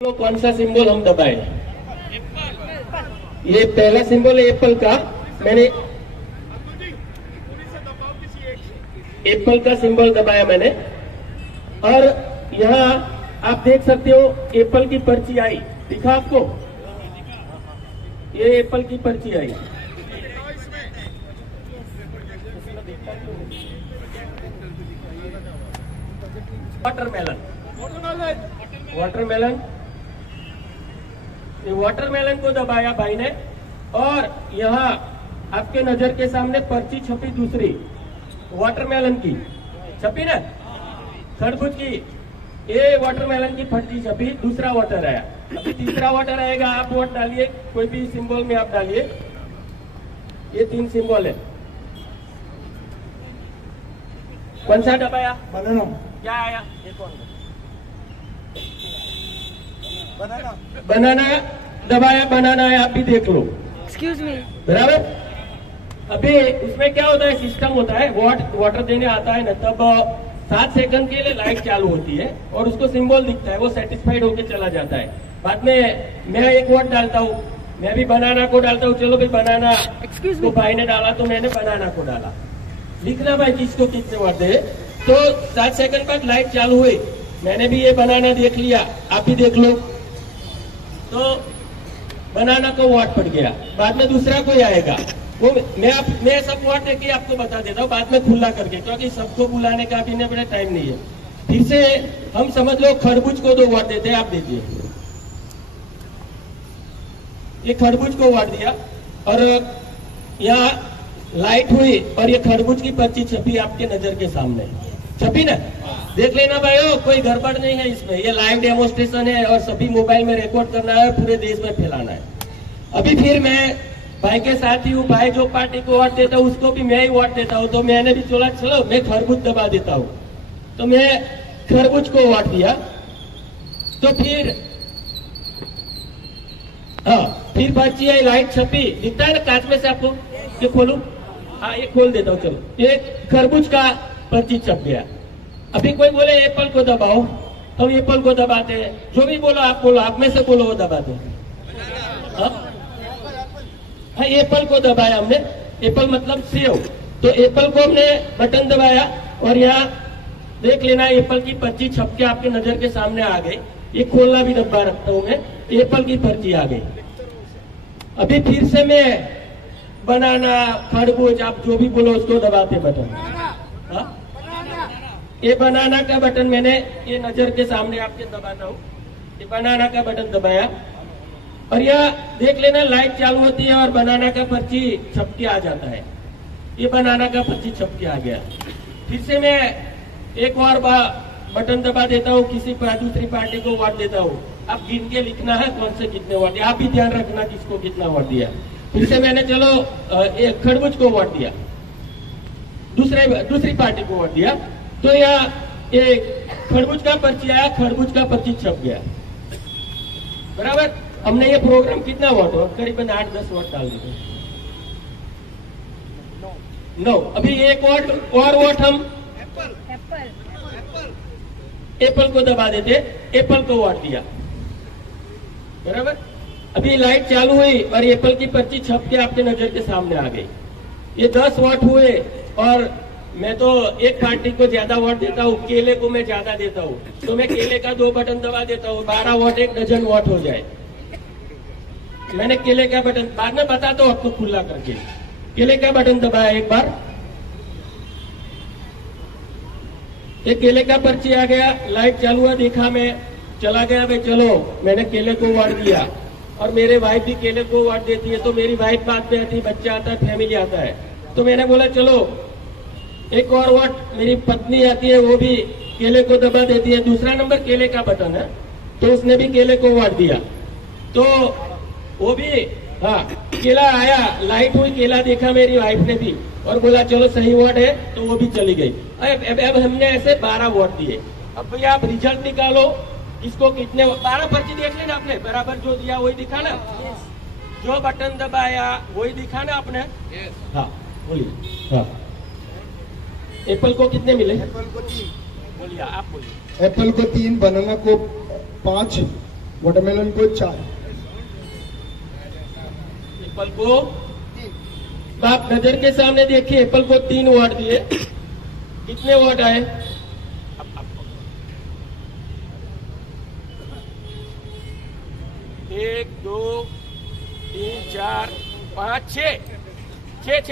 तो कौन सा सिंबल हम दबाए? ये पहला सिंबल है एप्पल का। मैंने एप्पल का सिंबल दबाया मैंने, और यहाँ आप देख सकते हो एप्पल की पर्ची आई। दिखा आपको? ये एप्पल की पर्ची आई। वाटरमेलन, वाटरमेलन, ये वाटरमेलन को दबाया भाई ने, और यहाँ आपके नजर के सामने पर्ची छपी दूसरी वाटरमेलन की छपी ना, खरबूज की। ये वाटरमेलन की पर्ची छपी, दूसरा वाटर आया। अभी तीसरा वाटर आएगा। आप वोट डालिए, कोई भी सिंबल में आप डालिए। ये 3 सिंबल है। कौन सा दबाया? बनाना। क्या आया? ये कौन? बनाना। बनाना दबाया, बनाना है। आप भी देख लो। Excuse me. बराबर। अभी उसमें क्या होता है, सिस्टम होता है, वाटर देने आता है ना, तब 7 सेकंड के लिए लाइट चालू होती है और उसको सिंबल दिखता है, वो सेटिस्फाइड होके चला जाता है। बाद में मैं एक वोट डालता हूँ, मैं भी बनाना को डालता हूँ। चलो भाई, बनाना को भाई ने डाला तो मैंने बनाना को डाला। लिखना भाई किसको कितने वोट दे। तो 7 सेकंड बाद लाइट चालू हुई, मैंने भी ये बनाना देख लिया, आप भी देख लो। तो बनाना को वोट पड़ गया। बाद में दूसरा कोई आएगा, वो मैं सब वोट देके आपको बता देता हूँ, बाद में खुला करके, क्योंकि सबको बुलाने का भी बड़ा टाइम नहीं है। फिर से हम समझ लो खरबूज को 2 वोट देते हैं। आप दीजिए, ये खरबूज को वोट दिया, और यहाँ लाइट हुई और ये खरबूज की पर्ची छपी आपके नजर के सामने। छपी ना? देख लेना भाइयों, कोई गड़बड़ नहीं है इसमें। ये लाइव डेमोन्स्ट्रेशन है और सभी मोबाइल में रिकॉर्ड करना है, पूरे देश में फैलाना है। अभी फिर मैं भाई के साथ ही हूँ, भाई जो पार्टी को वोट देता हूँ उसको भी मैं ही वोट देता हूँ। तो मैंने भी चलो मैं खरबूज दबा देता हूँ, तो मैं खरबूज को वोट दिया। तो फिर फिर पर्ची आई, लाइट छपी, दिखता है ना कांच में से आपको? ये खोलूं? हाँ, ये खोल देता हूँ। चलो, ये खरबूज का पर्ची छप गया। अभी कोई बोले एप्पल को दबाओ, हम एप्पल को दबाते हैं। जो भी बोलो आप बोलो, आप में से बोलो, वो दबाते हैं। हाँ, एप्पल को दबाया हमने। एप्पल मतलब सेव। तो एप्पल को हमने बटन दबाया, और यहाँ देख लेना एप्पल की पर्ची छप के आपके नजर के सामने आ गई। ये खोलना भी डब्बा रखता हूँ मैं, एप्पल की पर्ची आ गई। अभी फिर से मैं बनाना, खरबूज, आप जो भी बोलो उसको दबाते बटन। हाँ, ये बनाना का बटन मैंने ये नजर के सामने आपके दबाता हूँ। ये बनाना का बटन दबाया, और यह देख लेना लाइट चालू होती है और बनाना का पर्ची छप के आ जाता है। ये बनाना का पर्ची छप के आ गया। फिर से मैं एक और बटन दबा देता हूँ, दूसरी पार्टी को वोट देता हूँ। अब गिन के लिखना है कौन से कितने वोट दिया, आप भी ध्यान रखना किसको कितना वोट दिया। फिर से मैंने चलो एक खरबूज को वोट दिया, दूसरी पार्टी को वोट दिया। तो यहाँ एक खरबूज का पर्ची आया, खरबूज का पर्ची छप गया। बराबर। हमने ये प्रोग्राम कितना वोट हो, करीबन 8-10 वोट डाल देते। 9। अभी एक और वोट हम एप्पल को दबा देते, एप्पल को वोट दिया। बराबर। अभी लाइट चालू हुई और एप्पल की पर्ची छप के आपके नजर के सामने आ गई। ये 10 वोट हुए, और मैं तो एक पार्टी को ज्यादा वोट देता हूँ, केले को मैं ज्यादा देता हूँ, तो मैं केले का 2 बटन दबा देता हूँ। 12 वोट, 1 डजन वोट हो जाए। मैंने केले का बटन बाद में बताता हूँ आपको खुला करके। केले का बटन दबाया एक बार, ये केले का पर्ची आ गया, लाइट चालू हुआ, देखा, मैं चला गया। भाई चलो, मैंने केले को वोट दिया, और मेरे वाइफ भी केले को वोट देती है। तो मेरी वाइफ बाद में आती है, बच्चा आता है, फैमिली आता है। तो मैंने बोला चलो एक और वोट, मेरी पत्नी आती है, वो भी केले को दबा देती है। दूसरा नंबर केले का बटन है, तो उसने भी केले को वोट दिया। तो वो भी, हाँ, केला आया, लाइट हुई, केला देखा मेरी वाइफ ने भी, और बोला चलो सही वोट है, तो वो भी चली गई। अब हमने ऐसे 12 वोट दिए। अब भैया आप रिजल्ट निकालो, इसको कितने 12 पर्ची देख लेना आपने, बराबर जो दिया वही दिखा ना, जो बटन दबाया वही दिखा ना आपने। हाँ बोलिए। हाँ, एप्पल को कितने मिले? एप्पल को 3। बोलिए, आप बोलिए। एप्पल को 3, बनाना को 5, वाटरमेलन को 4। एप्पल को आप नजर के सामने देखिए, एप्पल को 3 वोट दिए। कितने वोट आए? 1 2 3 4 5 6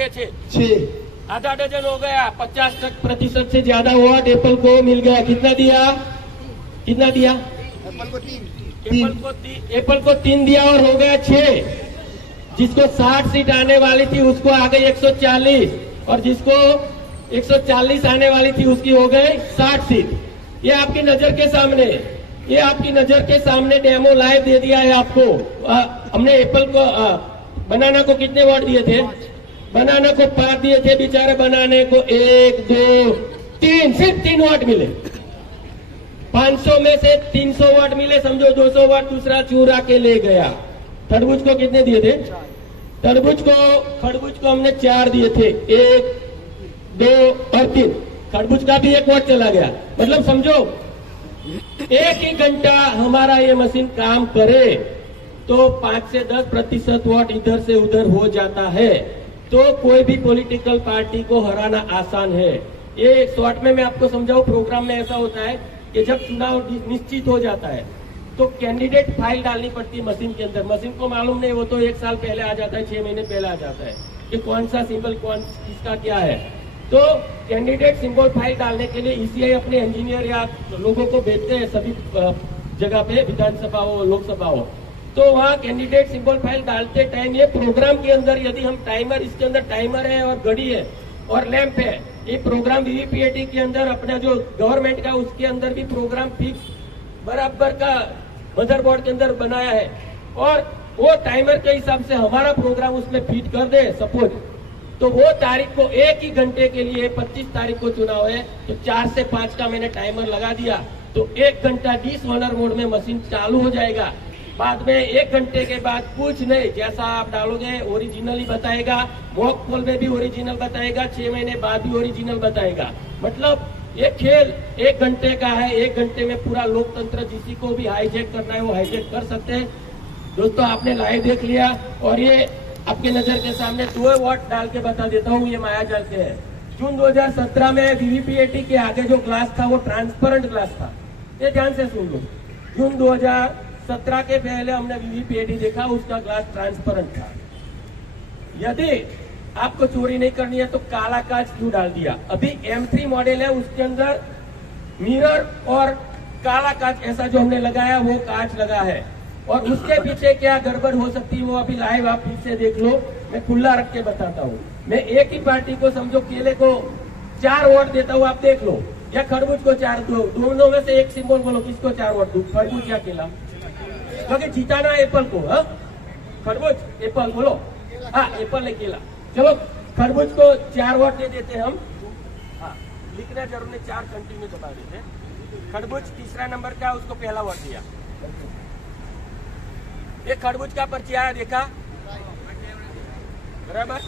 आधा डजन हो गया। 50% से ज्यादा वोट एप्पल को मिल गया। कितना दिया? एप्पल को 3 दिया और हो गया 6। जिसको 60 सीट आने वाली थी उसको आ गई 140, और जिसको 140 आने वाली थी उसकी हो गई 60 सीट। ये आपकी नजर के सामने डेमो लाइव दे दिया है आपको। हमने एप्पल को बनाना को कितने वोट दिए थे? बनाना को 5 दिए थे, बेचारे बनाने को 1 2 3 सिर्फ 3 वोट मिले। 500 में से 300 वोट मिले, समझो 200 वोट दूसरा चूरा के ले गया। खरबूज को कितने दिए थे? खरबूज को हमने 4 दिए थे, 1 2 और 3। खरबूज का भी 1 वोट चला गया। मतलब समझो 1 ही घंटा हमारा ये मशीन काम करे तो 5 से 10% वोट इधर से उधर हो जाता है। तो कोई भी पॉलिटिकल पार्टी को हराना आसान है। ये शॉर्ट में मैं आपको समझाऊं, प्रोग्राम में ऐसा होता है कि जब चुनाव निश्चित हो जाता है तो कैंडिडेट फाइल डालनी पड़ती है मशीन के अंदर। मशीन को मालूम नहीं, वो तो 1 साल पहले आ जाता है, 6 महीने पहले आ जाता है कि कौन सा सिंबल किसका क्या है। तो कैंडिडेट सिंबल फाइल डालने के लिए ईसीआई अपने इंजीनियर या लोगों को भेजते हैं सभी जगह पे, विधानसभा हो लोकसभा हो। तो वहाँ कैंडिडेट सिंबल फाइल डालते टाइम ये प्रोग्राम के अंदर यदि हम टाइमर, इसके अंदर टाइमर है और घड़ी है और लैंप है, ये प्रोग्राम वीवीपीएटी के अंदर अपना जो गवर्नमेंट का उसके अंदर भी प्रोग्राम फिक्स बराबर का मदरबोर्ड के अंदर बनाया है, और वो टाइमर के हिसाब से हमारा प्रोग्राम उसमें फिट कर दे सपोज, तो वो तारीख को 1 ही घंटे के लिए 25 तारीख को चुनाव है तो 4 से 5 का मैंने टाइमर लगा दिया तो 1 घंटा डिसऑनर मोड में मशीन चालू हो जाएगा। बाद में 1 घंटे के बाद कुछ नहीं, जैसा आप डालोगे ओरिजिनल ही बताएगा। मॉक पोल में भी ओरिजिनल बताएगा, 6 महीने बाद भी ओरिजिनल बताएगा। मतलब ये खेल 1 घंटे का है। 1 घंटे में पूरा लोकतंत्र जिसी को भी हाईजैक करना है वो हाईजैक कर सकते हैं। दोस्तों आपने लाइव देख लिया और ये आपके नजर के सामने 2 वोट डाल के बता देता हूँ ये माया जाल के है। जून 2017 में वीवीपीएटी के आगे जो ग्लास था वो ट्रांसपेरेंट ग्लास था। ये ध्यान से सुन लो, जून 2017 के पहले हमने वीवीपीएटी देखा, उसका ग्लास ट्रांसपेरेंट था। यदि आपको चोरी नहीं करनी है तो काला कांच क्यों डाल दिया? अभी M3 मॉडल है उसके अंदर मिरर और काला कांच ऐसा जो हमने लगाया वो कांच लगा है, और उसके पीछे क्या गड़बड़ हो सकती है वो अभी लाइव आप फिर से देख लो। मैं खुला रख के बताता हूँ। मैं एक ही पार्टी को समझो केले को 4 वोट देता हूँ, आप देख लो, या खरबूज को 4 दो, दोनों में से एक सिंबल बोलो किसको 4 वोट दू, खरबूज या केला? क्योंकि जीताना एप्पल को। हाँ खरबूज एप्पल बोलो, हाँ एप्पल है केला। चलो खरबूज को 4 वोट दे देते हम। हाँ लिखना जरूर नहीं, 4 कंटिन्यू दबा देते। खरबूज तीसरा नंबर का उसको पहला वोट दिया। ये खरबूज का पर्ची आया, देखा बराबर?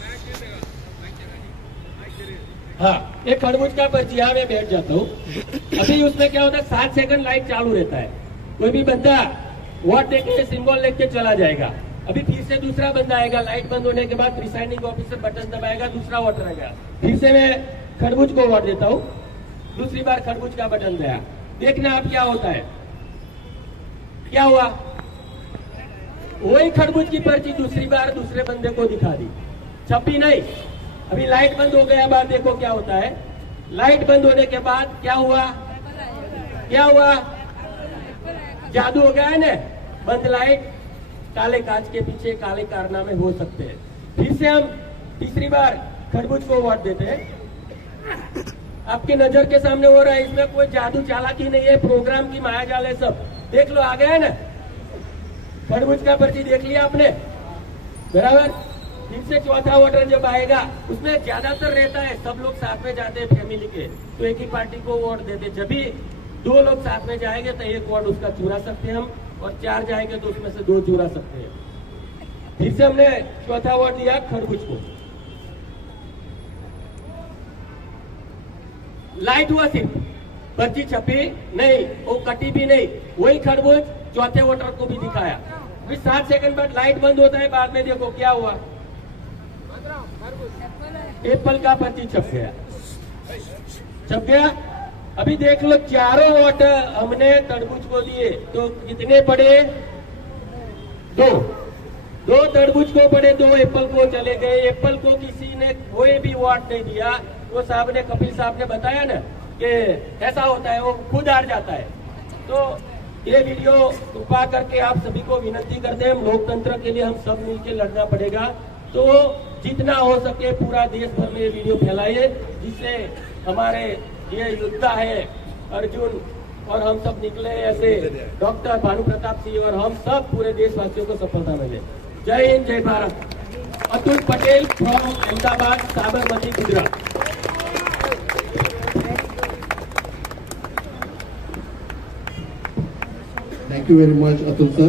हाँ ये खरबूज का पर्ची, हाँ मैं बैठ जाता हूँ। अभी उसमें क्या होता है 7 सेकंड लाइट चालू रहता है। कोई भी बंदा वोट देके सिंबल लेके चला जाएगा। अभी फिर से दूसरा बंदा आएगा, लाइट बंद होने के बाद प्रिसाइडिंग ऑफिसर बटन दबाएगा, दूसरा वोट रहेगा। फिर से मैं खरबूज को वोट देता हूँ, दूसरी बार खरबूज का बटन दया। देखना आप क्या होता है। क्या हुआ? वही खरबूज की पर्ची दूसरी बार दूसरे बंदे को दिखा दी, छपी नहीं। अभी लाइट बंद हो गया, बाद देखो क्या होता है। लाइट बंद होने के बाद क्या हुआ? क्या हुआ? जादू हो गया है ना। बंद लाइट, काले कांच के पीछे काले कारनामे हो सकते हैं। फिर से हम तीसरी बार खरबूज को वोट देते हैं। आपकी नजर के सामने हो रहा है, इसमें कोई जादू चालाकी नहीं है, प्रोग्राम की मायाजाल है सब। देख लो आ गया है ना। खरबूज का पर्ची देख लिया आपने बराबर। फिर से चौथा वोटर जब आएगा उसमें ज्यादातर रहता है सब लोग साथ में जाते हैं फैमिली के, तो एक ही पार्टी को वोट देते। जब भी 2 लोग साथ में जाएंगे तो 1 वोट उसका चुरा सकते हैं हम, और 4 जाएंगे तो उसमें से 2 चुरा सकते हैं। फिर से हमने चौथा वोट दिया खरबूज को। लाइट हुआ सिर्फ, पर्ची छपी नहीं, वो कटी भी नहीं, वही खरबूज चौथे वोटर को भी दिखाया। फिर 7 सेकंड बाद लाइट बंद होता है, बाद में देखो क्या हुआ, एप्पल का पर्ची छप गया। अभी देख लो, चारों वोट हमने तरबूज को दिए, तो कितने पड़े? 2 तरबूज को पड़े, 2 एप्पल को चले गए। एप्पल को किसी ने कोई भी वोट नहीं दिया। वो साहब ने, कपिल साहब ने बताया ना कि ऐसा होता है, वो खुद हार जाता है। तो ये वीडियो कृपा करके आप सभी को विनती करते हैं, लोकतंत्र के लिए हम सब मिलकर लड़ना पड़ेगा। तो जितना हो सके पूरा देश भर में ये वीडियो फैलाइए, जिससे हमारे ये योद्धा है अर्जुन और हम सब निकले ऐसे डॉक्टर भानु प्रताप सिंह और हम सब पूरे देशवासियों को सफलता मिले। जय हिंद, जय Bharat. Atul Patel from Ahmedabad, Sabarmati, Gujarat. Thank you very much, Atul sir.